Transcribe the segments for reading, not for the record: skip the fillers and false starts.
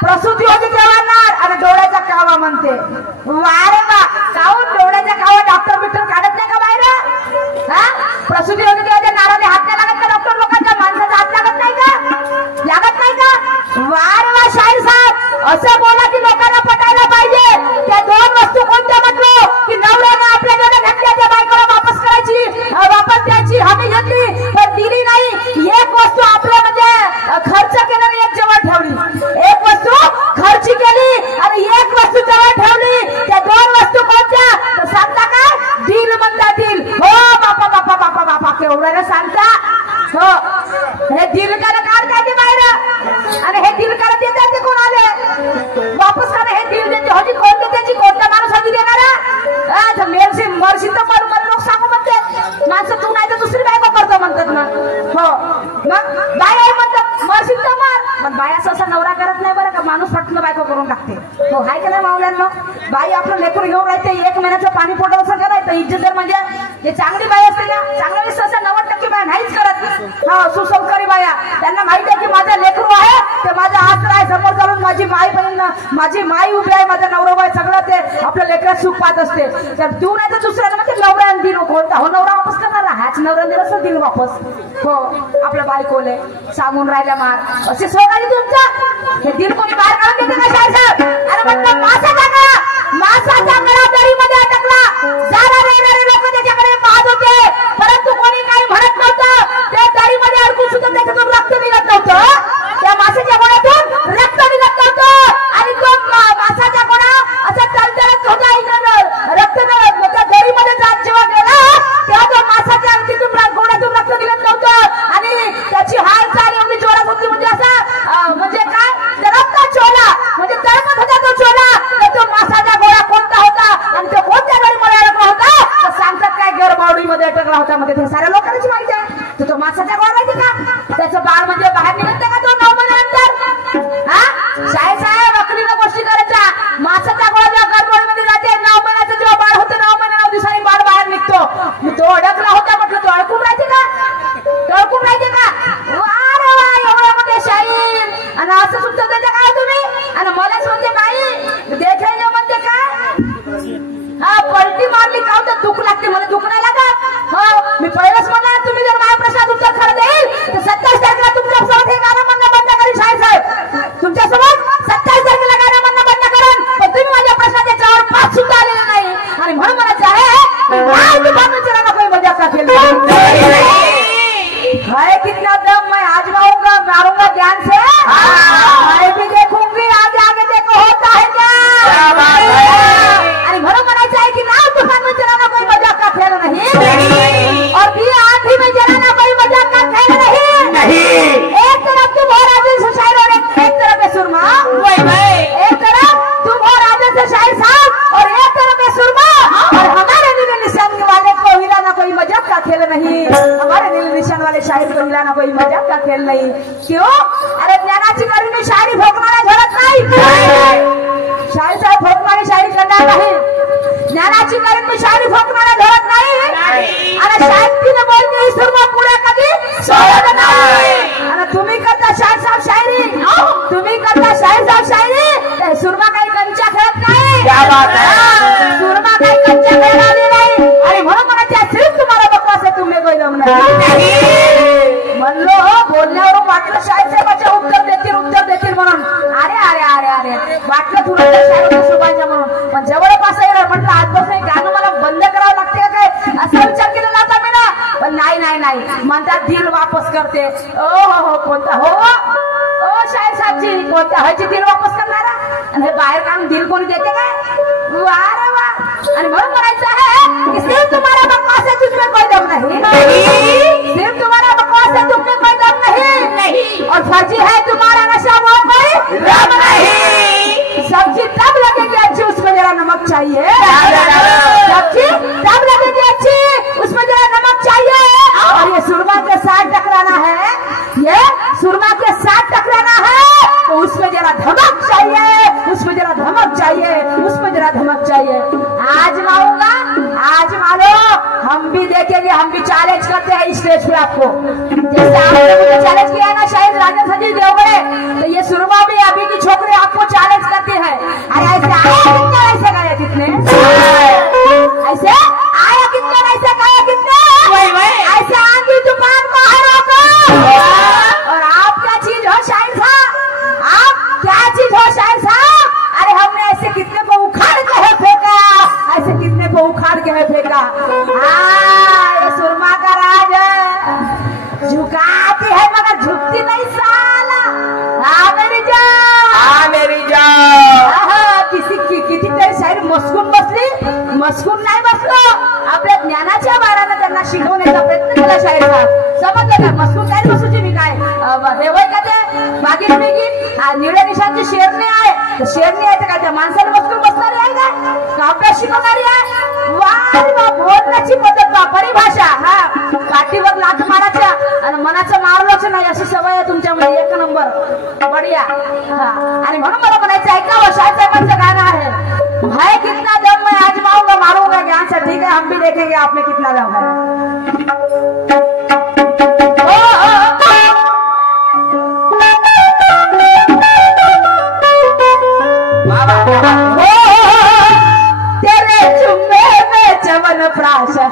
प्रसूती होती तेव्हा आणि डोळ्याचा कावा म्हणते वारे वा काऊन डोळ्याचा कावा डॉक्टर बिक्टर काढत नाही का बाहेर? प्रसूती होती तेव्हा त्या नाराने हात नाही लागत का डॉक्टर लोकांच्या? माणसाचा हात लागत नाही का? लागत नाही का? वारे वा शाहीर साहेब असं बोला की लोकांना पटायला पाहिजे. त्या दोन वस्तू कोणत्या म्हटलो की नवऱ्याने आपल्या जोड्या घेतल्या त्या बायकोला वापस करायची वापस द्यायची हमी घेतली पण दिली नाही. एक वस्तू आपल्या म्हणजे खर्च केला एक जवळ ठेवली, एक वस्तू खर्च केली आणि एक वस्तू जवळ ठेवली. त्या दोन वस्तू कोणत्या तर सांगता काय? दिल म्हणता दिल. हो बापा बापा बापा बापा केवढ्याला सांगता. हो हे दिल का काढताय ते बाहेर आणि हे दिल का देतात ते कोण आले वापस का हे दिल देते होती कोण देते कोणता माणूस हवी देणार मेरशी मरशी तर मर मर लोक सांगू म्हणते माणसं तू नाही तर दुसरी बायको करतो म्हणतात ना. हो मग बाया म्हणतात मरशी तर मर पण बाया सहसा नवरा करत नाही बरं का माणूस पटकन बायको करून टाकते. हो हाय का नाही मावल्यांनो? बाई आपलं लेकरू घेऊन राहते एक महिन्याचं पाणी पोटावर असं करायचं इज्जतदार म्हणजे जे चांगली बाई असते ना चांगली सहसा 90% बाया नाहीच करत. हा सुसंस्कारी बाया त्यांना माहिती आहे की माझा लेकरू आहे ते माझा आसरा आहे समोर चालून माझी माई बहीण माझी माई उभी आहे माझा नवरा बाई सगळं ते आपल्या लेकरात सुख पाहत असते. तर तू नाही तर दुसऱ्याला मग ते नवऱ्याने दिलो कोणता हो नवरा वापस करणार हाच नवरा दिला असं दिल वापस. हो आपल्या बायकोले सांगून राहिल्या मार असे सोडायचे तुमचं हे दिल कोणी बाहेर काढून देते का साहेब? अरे म्हटलं मासाच्या गळा दरीमध्ये अटकला जाणारे येणारे लोक त्याच्याकडे पाहत होते परंतु कोणी काही म्हणत नव्हतं. त्या दरीमध्ये अडकून सुद्धा त्याच्यातून रक्त निघत नव्हतं. त्या मासाच्या गोळ्यातून रक्त निघत नव्हतं आणि तो मासाच्या गोळा असा तळतळत होता इकडं रक्त त्या दरीमध्ये जात जेव्हा गेला तेव्हा तो मासाच्या अंगठीतून गोळ्यातून रक्त निघत नव्हतं आणि त्याची हालचाल एवढी जोरात होती म्हणजे असा म्हणजे काय रक्त चोला म्हणजे तळमत होता तो चोला. तर तो मासाचा गोळा कोणता होता आणि तो कोणत्या दरीमध्ये अडकला होता तर सांगतात काय गरबावडीमध्ये अटकला होता म्हणजे ते साऱ्या लोकांची माहिती आहे. तर तो मासाचा गोळा माहिती का त्याचं बाळ म्हणजे बाहेर निघत का तो 9 महिन्यानंतर? हा साहेब अकलीनं गोष्टी करायच्या. मासाचा गोळा जेव्हा गरबावडीमध्ये जाते 9 महिन्याचं जेव्हा बाळ होतं 9 महिन्या 9 दिवसांनी बाळ बाहेर निघतो. तो अडकला होता म्हटलं तो अडकून राहते का? तो अडकून राहते का? वा एवढं मोठे शाहीर आणि असं सुद्धा देते काय तुम्ही आणि मलाच म्हणते बाई देखायला म्हणते काय पलटी मारली का तर दुःख लागते मला दुःख नाही लागत. हो मी पहिलंच म्हणणार तुम्ही जर माझ्या प्रश्नात उत्तर खरं देईल तर 27 तारखेला तुमच्यासोबत हे गाणं म्हणणं बंद करीन शाहीर साहेब. तुमच्यासोबत 27 तारखेला गाणं म्हणणं बंद करून पण तुम्ही माझ्या प्रश्नाच्या जवळ 5 सुद्धा आलेला नाही आणि म्हणून म्हणायचं आहे कोई मजा का खेल है कितना दम मैं आजमाऊंगा मारूंगा ज्ञान से मैं भी देखूंगी आगे आगे देखो होता है क्या. आणि म्हणून म्हणायचं आहे की नाव तूफान में चलाना कोई मजा का खेल नहीं और भी आज का खेल नहीं, हमारे नील निशान वाले शायर को हिलाना कोई मजाक का खेल नहीं। क्यों? अरे ज्ञानाची करी मी शायरी भोकणारा झडत नाही, शायर साहेब भोकणारी शायरी करणार नाही, ज्ञानाची करी मी शायरी भोकणारा झडत नाही, आणि शांतीने बोलते सुरमा पुढे कधी सोडत नाही। आणि तुम्ही करता शायर साहेब शायरी, तुम्ही करता शायर साहेब शायरी, सुरमा काही कंचा खेळत नाही, सुरमा काही कंचा खेळत आली नाही, आणि म्हणून म्हणायचे सिर्फ तुम्हाला बकवास है, तुम्ही कोई दम नाही म्हणलो। बोलण्यावरून वाटलं शायर साहेबाचे उत्तर देतील म्हणून, अरे अरे अरे अरे वाटलं तुला शायर सुभायचं म्हणून, पण जवळपास येणार म्हटलं आजपासून गाणं मला बंद करावं लागते काय असा विचार केलेला होता मी ना, पण नाही नाही नाही म्हणतात दिल वापस करते। ओ हो कोणता हो ओ शायर साहेबजी कोणत्या ह्याची दिल वापस करणारा, आणि हे बाहेर काढून दिल कोणी देते काय? वा रे वा। आणि म्हणून म्हणायचं आहे की सिर्फ तुम्हाला बकवास है तुझमें कोई दम नहीं, सिर्फ तुम्हाला बकवास है तुमने कोई दम नहीं, और फर्जी है तुम्हारा नशा वो कोई दम नहीं। सब्जी तब लगेगी अच्छी उसमें जरा नमक चाहिए, सब्जी तब लगेगी अच्छी उसमें जरा नमक चाहिए, और ये सुरमा के साथ टकराना है, ये सुरमा के साथ टकराना है तो उसमें जरा धमक चाहिए, उसमें जरा धमक चाहिए, उसमें जरा धमक चाहिए। आजमाऊंगा, आजमा लो, हम भी देखेंगे, हम भी चैलेंज करते हैं स्टेज पे आपको, जैसे आपने मुझे चैलेंज किया ना शायद राजन सजी देवगढ़े, तो ये सुरमा भी अभी की छोकरे आपको चैलेंज करते हैं। अरे ऐसे आया कितने, ऐसे गए कितने, ऐसे आया कितने, ऐसे गए कितने, ऐसे आंधी तूफान को हरा को। और आप क्या चीज हो शायर साहब, आप क्या चीज हो शायर साहब? अरे हमने ऐसे कितने को उखाड़ के है फेंका, ऐसे कितने को उखाड़ के है फेंका। ये सुरमा का राज है, झुकाती है मगर झुकती नहीं साला। हाँ मेरी जान, हाँ मेरी जान। किती तरी शायर मस्कून बसली, मस्कून नाही बसलो, आपल्या ज्ञानाच्या बारानं त्यांना शिकवण्याचा प्रयत्न केला शायर साहेब, समजलं का? मस्कून काय बसूची मी काय हे वय का ते बाकी निळ्या निशांची शेरणी आहे, शेरणी आहे तर काय त्या माणसाला मस्कून बसणारी आहे का आपल्या शिकवणारी आहे? वा बोलण्याची पद्धत वा परिभाषा, हा काठीवर लाथ मारायच्या आणि मनाचं मारलंच नाही अशी सवय आहे तुमच्यामध्ये, एक नंबर बढिया। हा आणि म्हणून मला म्हणायचं ऐकावं शायर साहेबांचं गाणं आहे, भाई कितना दम मैं आजमाऊंगा मारूंगा ज्ञान से, ठीक है हम भी देखेंगे आप में कितना दम है। तेरे चुम्मे में चमन प्राश है,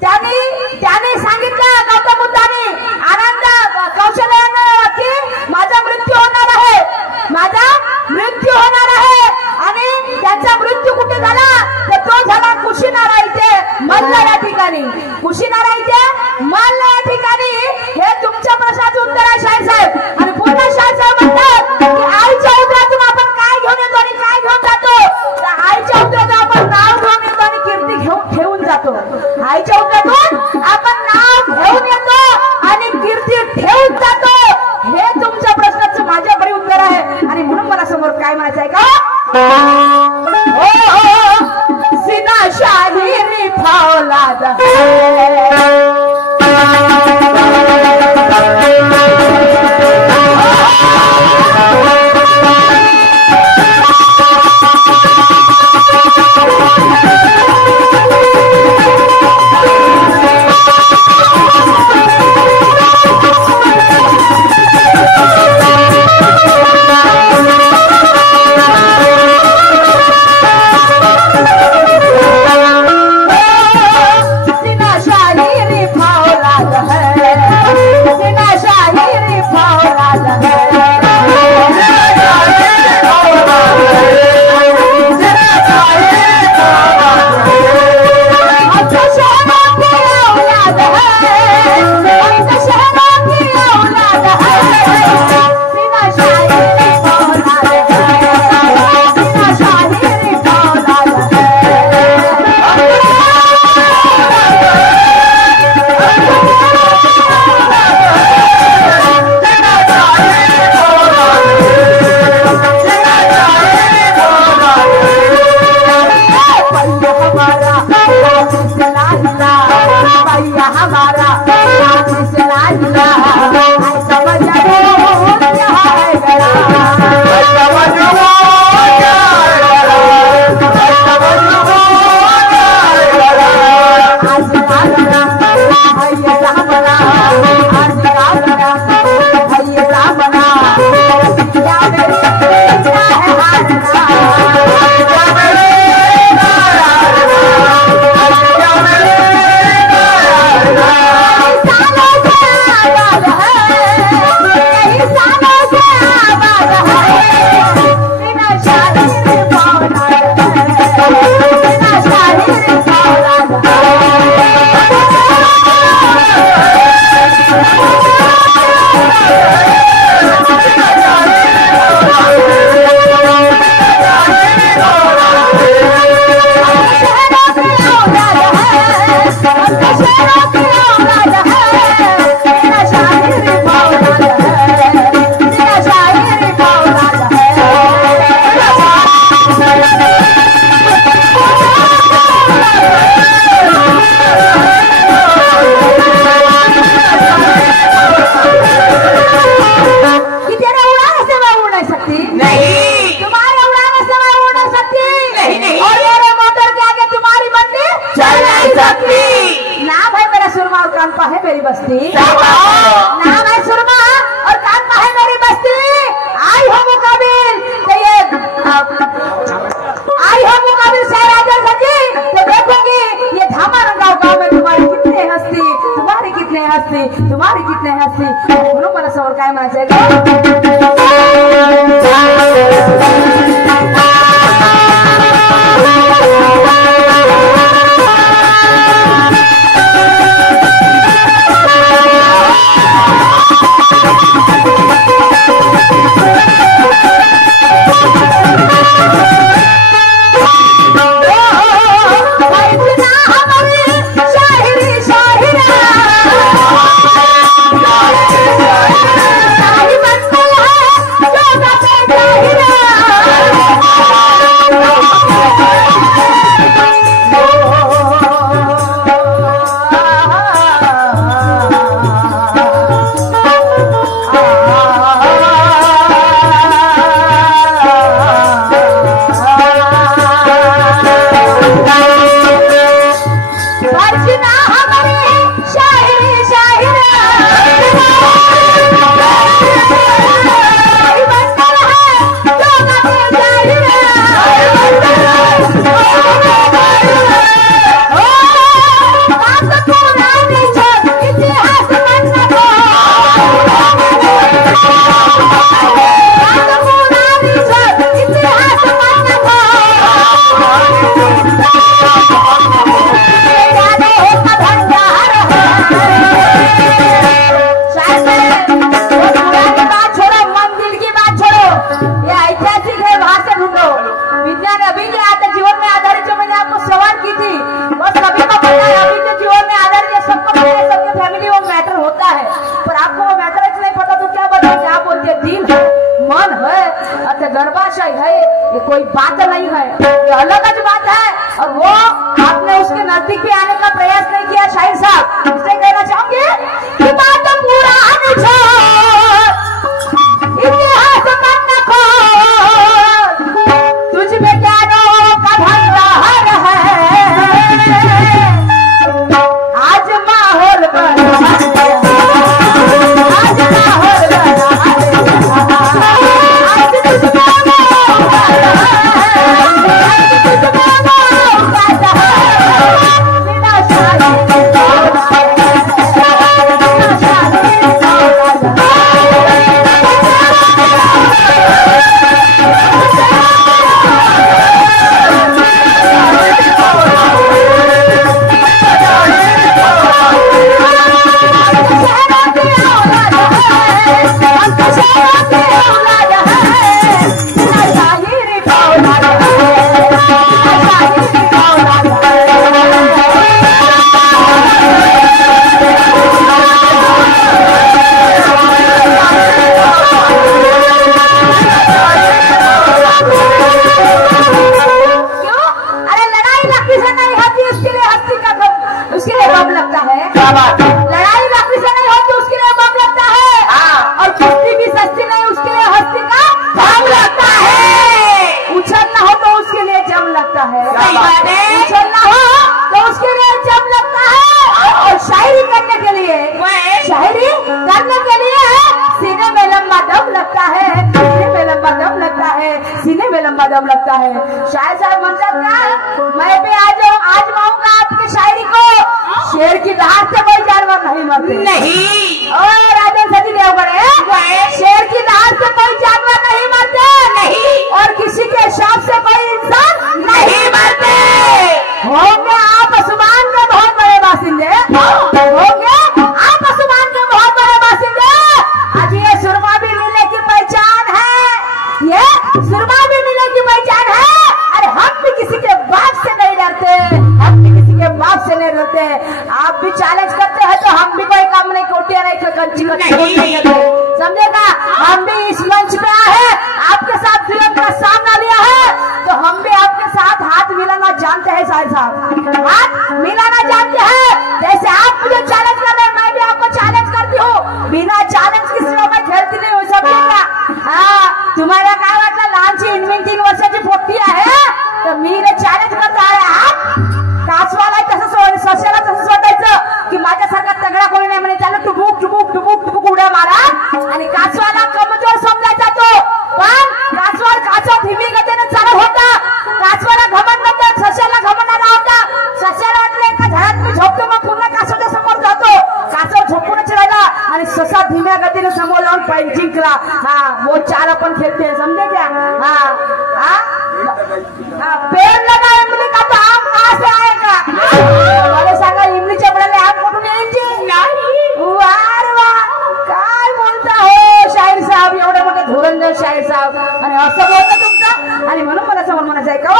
त्याने सांगितलं गौतम बुद्धांनी आनंद कौशल्यानं की माझा मृत्यू होणार आहे, माझा मृत्यू होणार आहे. आणि त्यांचा मृत्यू कुठे झाला तर तो झाला कुशीनारा इथे मल्ल या ठिकाणी. कुशीनारा इथे मल्ल या ठिकाणी. हे तुमच्या प्रश्नाचं उत्तर आहे शाहीसाहेब. आणि पुन्हा शाहीसाहेब म्हणतात की आईच्या उदरातून आपण काय घेऊन येतो आणि काय घेऊन जातो. तर आईच्या उदरातून आपण नाव घेऊन येतो आणि कीर्ती घेऊन ठेवून जातो. आईच्या उदरातून आपण नाव घेऊन येतो आणि कीर्ती ठेवून जातो. हे तुमच्या प्रश्नाचं माझ्याकडे उत्तर आहे. आणि म्हणून मला समोर काय म्हणायचं आहे का, सीना शाहिरी फौलाद तुम्हारी कितने हंसी. म्हणून मला समोर काय म्हणायचंय क्या बात है। लड़ाई लकड़ी से नहीं होती, उसके लिए बम लगता है। और कुश्ती भी सस्ती नहीं, उसके लिए हस्ती का दम लगता है। उछलना हो तो उसके लिए जम लगता है, उछलना हो तो उसके लिए जम लगता है। और शायरी करने के लिए सीने में लंबा दम लगता है, सीने में लंबा दम लगता है, सीने में लंबा दम लगता है। शायर साहब मतलब क्या, मैं भी आजमाऊंगा आपकी शायरी को। शेर की धार से कोई जानवर नहीं मरते, नहीं। और राजन सती देवगढ़ शेर की धार से कोई जानवर नहीं मरते, नहीं। और किसी के शाप से कोई इंसान नहीं मरते। होंगे आप आसमान के बहुत बड़े बासिंदे, होंगे आप आसमान के बहुत बड़े बासिंदे। आज ये सुरमा भी मिलने की पहचान है, ये सुरमा भी मिलने की पहचान है। अरे हम भी किसी के बाप से नहीं डरते, हम भी किसी के बाप से नहीं डरते। आप भी चैलेंज करते हैं तो हम भी कोई काम नहीं, कोटिया नहीं, कंची समझेगा। हम भी इस मंच पे आए, आपके साथ फिल्म का सामना लिया है, तो हम भी आपके साथ हाथ मिलाना जानते हैं। साहिब साहब हाथ मिलाना जानते हैं। जैसे आप मुझे चैलेंज कर रहे हैं, मैं भी आपको चैलेंज करती हूँ। बिना चॅलेंज की सिनेमा मैं खेळती नाही, समजेगा। हाँ, तुम्हाला काय वाटलं लहानची इनमिन 3 वर्षाची पोट्टी आहे, तर मी चॅलेंज करत आहे। कासवाला तसं सस्याला तसंच वाटायचं की माझ्यासारखा तगडा कोणी नाही, म्हणे त्याला टुबुक टुबुक टुबुक टुबुक उड्या मारा। आणि कासवाला कमजोर समजायचा तो, पण कासव धीमी गतीने चालत होता। कासवाला घमंड नव्हतं, सस्याला घमंड आला होता। सस्याला वाटलं एका झाडात मी झोपतो, मग पुन्हा कासवाच्या समोर जातो। कासव झोपूनच राहिला आणि ससा धीम्या गतीने समोर जाऊन पॉइंट जिंकला। हा, वो 4 अपन खेळते हैं, समझे क्या। पेड़ लगा इमली का तो आम कहाँ से आएगा। मला सांगा इमलीच्या पडायला आम कुठून यायची। वार वा, काय बोलता हो शाहीर साहेब, एवढे मोठे धुरंधर शाहीर साहेब, आणि असं बोलता तुमचं। आणि म्हणून मला समोर म्हणायचं आहे का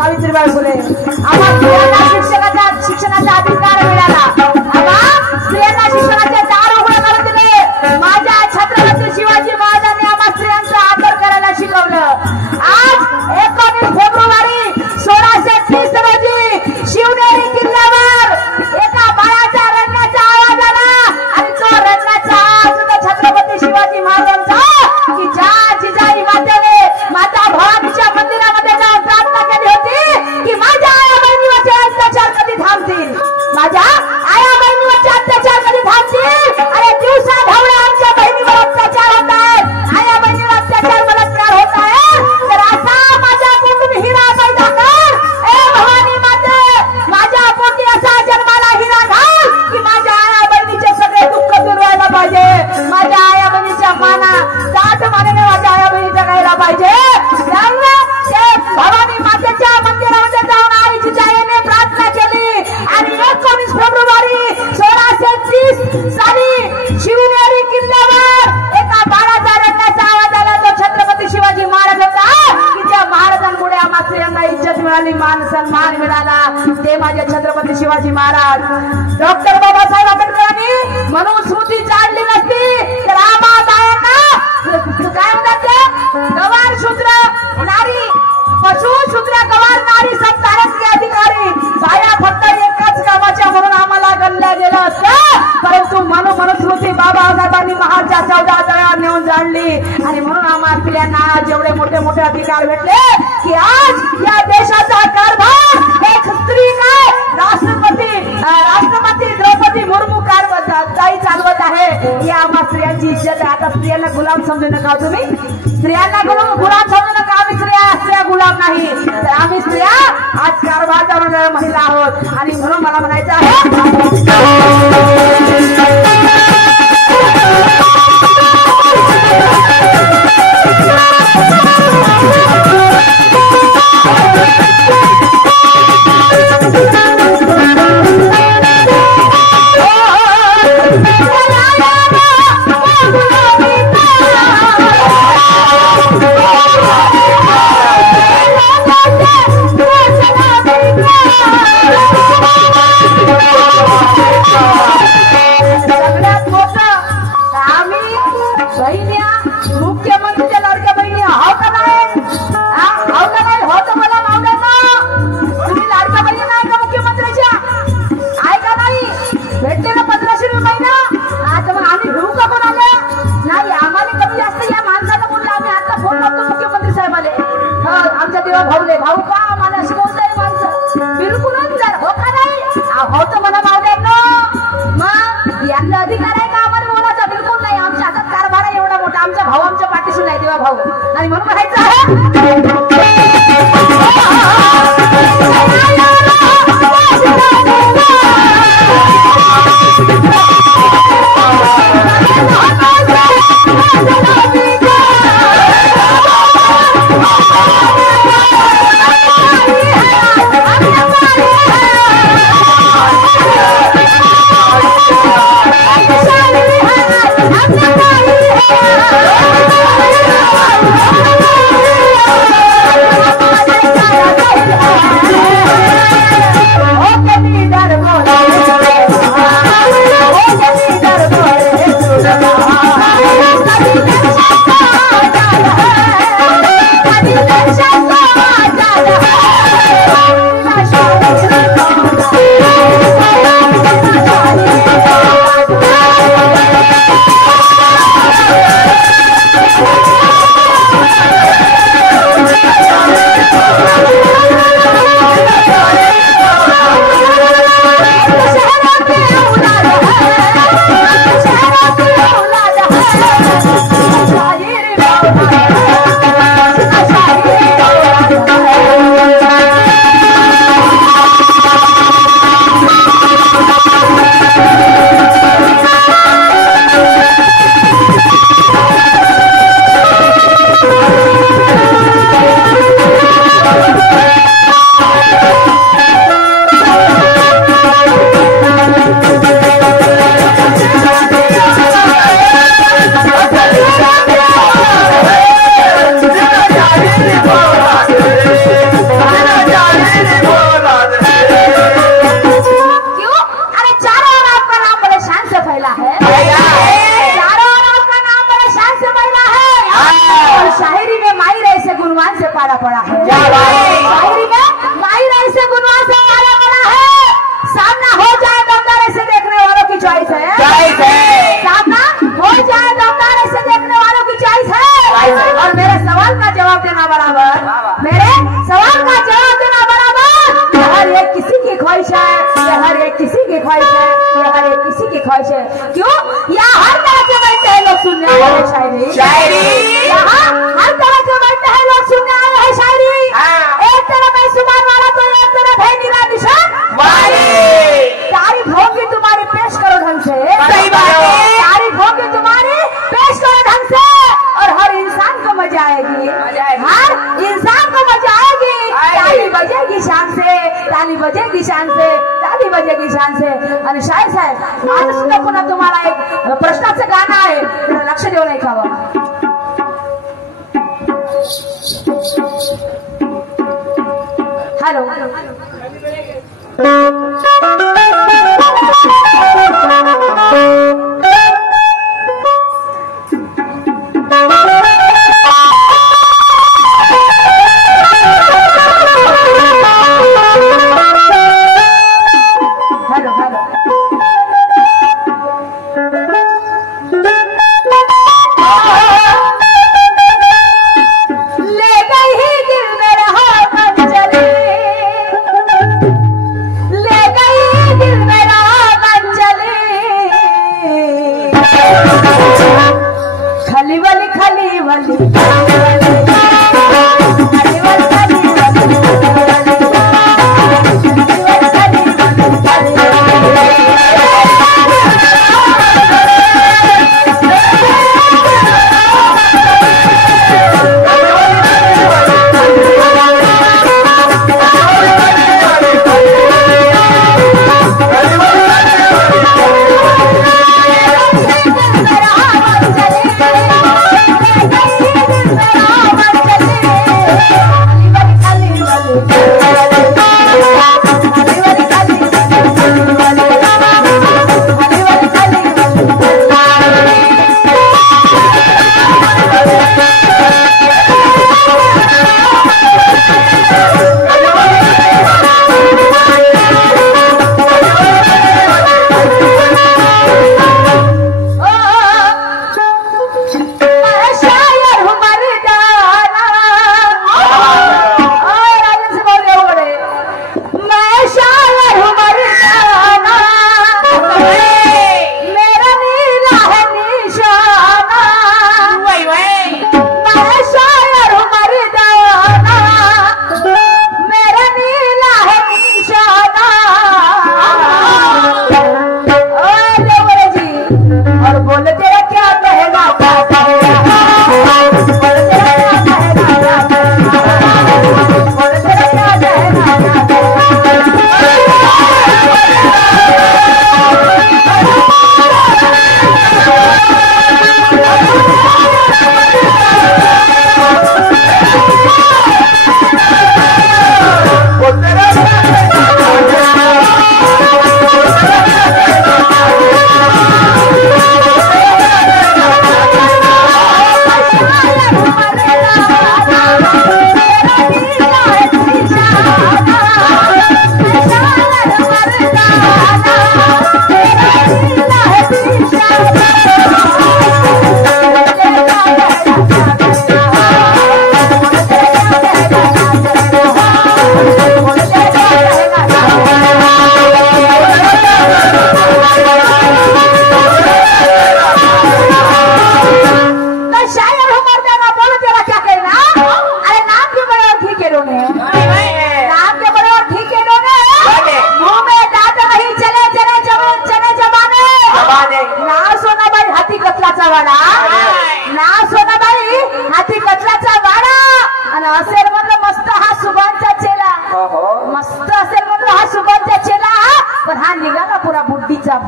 सावित्रीबाई फुले आम्हाला शिक्षणाचा अधिकार मिळाला। स्त्रियांना शिक्षणाचे दार उघडे करून दिले। माझ्या छत्रपती शिवाजी महाराजांनी आम्हा स्त्रियांचा आदर करायला शिकवलं। आज 19 फेब्रुवारी 1630 रोजी शिवनेरी किल्ल्यावर एका बाळाच्या रडण्याचा आवाज आला आणि तो रडण्याचा आवाज छत्रपती शिवाजी महाराजांचा की ज्या जिजाई मातेने माता भवानीच्या मंदिरात मिळाली, मान सन्मान मिळाला, ते माझे छत्रपती शिवाजी महाराज. डॉक्टर बाबासाहेब आंबेडकरांनी मनुस्मृती जाणली नसती तर आबातायांना काय म्हणतात ते गवार शूद्र नारी, पशु शूद्र गवार नारी सब तारक के अधिकारी, बाया फक्त एकाच कामाच्या म्हणून आम्हाला गणल्या गेलं असतं. परंतु मनुस्मृती बाबासाहेबांनी महालच्या 14 तळ्यावर नेऊन जाणली आणि म्हणून आम्हा पिल्यांना जेवढे मोठे मोठे अधिकार भेटले की आज या देशाचा कारभार एक स्त्री काय राष्ट्रपती द्रौपदी मुर्मू ताई चालवत आहे. या आम्हा स्त्रियांची इज्जत आहे. आता स्त्रियांना गुलाम समजू नका तुम्ही, स्त्रियांना गुलाम समजू नका. आम्ही स्त्रिया गुलाम नाही, तर आम्ही स्त्रिया आज कारभार करणाऱ्या महिला आहोत. आणि म्हणून मला म्हणायचं आहे भाऊ का मला अशी बोलताय माणसं बिलकुलच जर हो का नाही हो तर मला मावल्यांनो मग यांना अधिकार आहे का आम्हाला बोलायचा? बिलकुल नाही. आमच्या हातात कारभार आहे एवढा मोठा. आमचा भाऊ आमच्या पाठीशी नाही देवा भाऊ. आणि म्हणून म्हणायचं आहे क्यों? यहाँ हर तरह के बैठे हैं लोग सुनने आए हैं शायरी। यहाँ हर तरह के बैठे हैं लोग सुनने आए हैं शायरी। एक तरफ है सुमान वाला तो एक तरफ है नीला निशान। तारीफ होगी तुम्हारी, पेश करो ढंग से। तारीफ होगी तुम्हारी, पेश करो ढंग से। और हर इंसान को मजा आएगी, हर इंसान को मजा आएगी। ताली बजेगी शान से, ताली बजेगी शान से, ताली बजेगी शान से। आणि शायर साहेब माझं सुद्धा पुन्हा तुम्हाला एक प्रश्नाचं गाणं आहे, लक्ष देऊन ऐकावं। हॅलो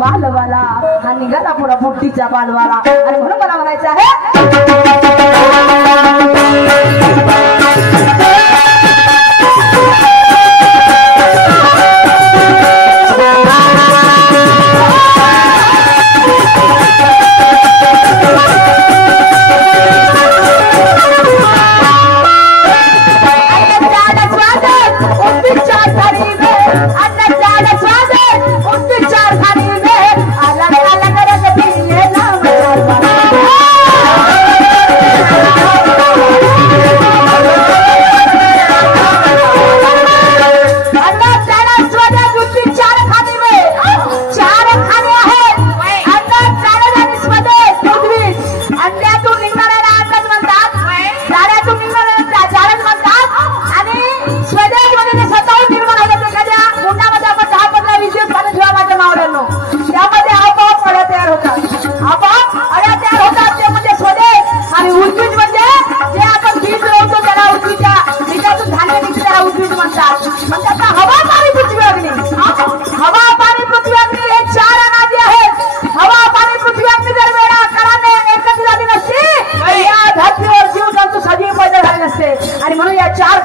बालवाला हा निघाला पुरा बुद्धीचा बालवाला आणि म्हणून मला म्हणायचं आहे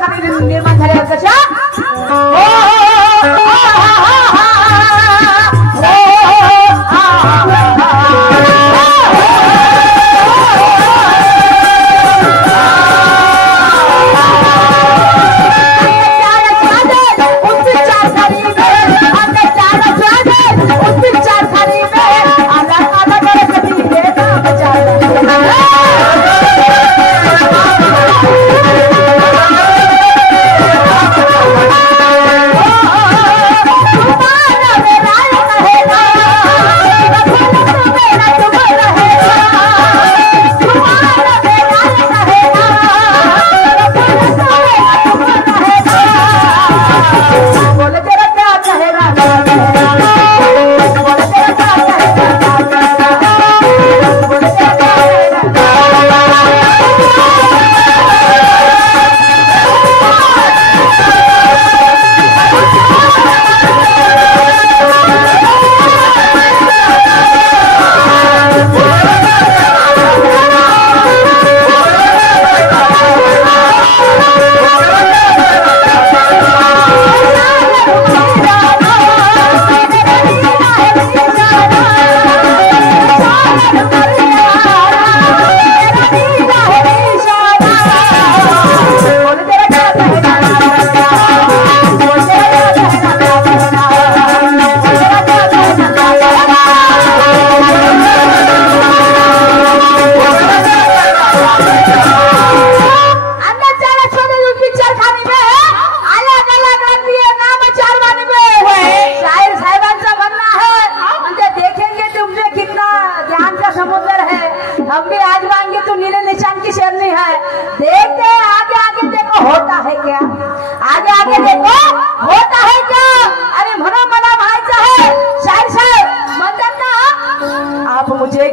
अडचणी निर्माण झाल्या कशा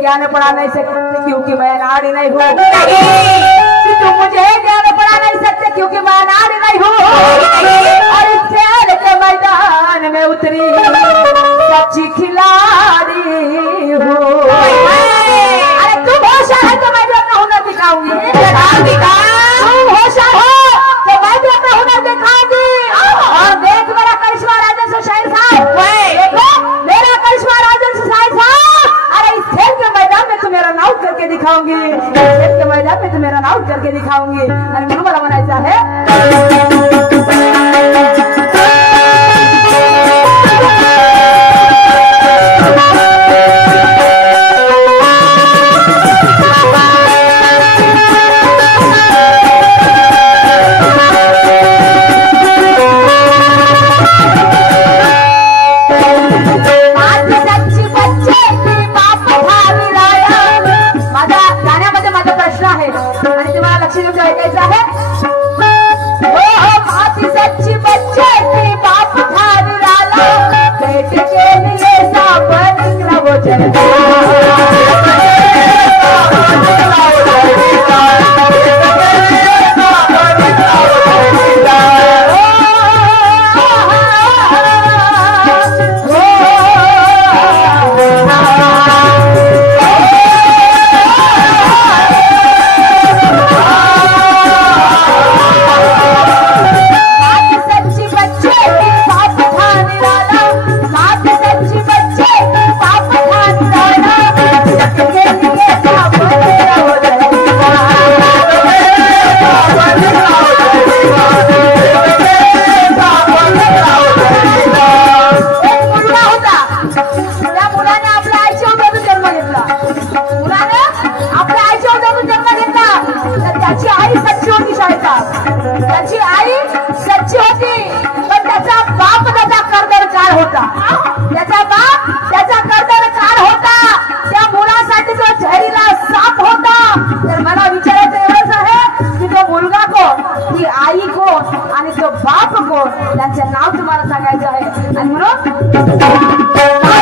ज्ञान पढ़ा नहीं सकते क्योंकि मैं नाड़ी नहीं हूँ। तुम मुझे ज्ञान पढ़ा नहीं सकते क्योंकि मैं नाड़ी नहीं हूँ। और इस खेल के मैदान में उतरी सच्ची खिलाड़ी हूँ। अरे तुम होशियार है तो मैं भी अपना हुनर दिखाऊंगी। तुम होशियार हो तो मैं भी अपना हुनर दिखाऊंगी। और देख मेरा करिश्मा राजन से शाहिर साहब, देखो मेरा करिश्मा राजन से शाहिर साहब। अरे इस खेल के मैदान में तुम्हें रन आउट करके दिखाऊंगी। खेल के मैदान में तुम्हें रन आउट करके दिखाऊंगी। अरे मेरा वाला मन ऐसा है। नाव तुम्हाला सांगायचं आहे आणि म्हणून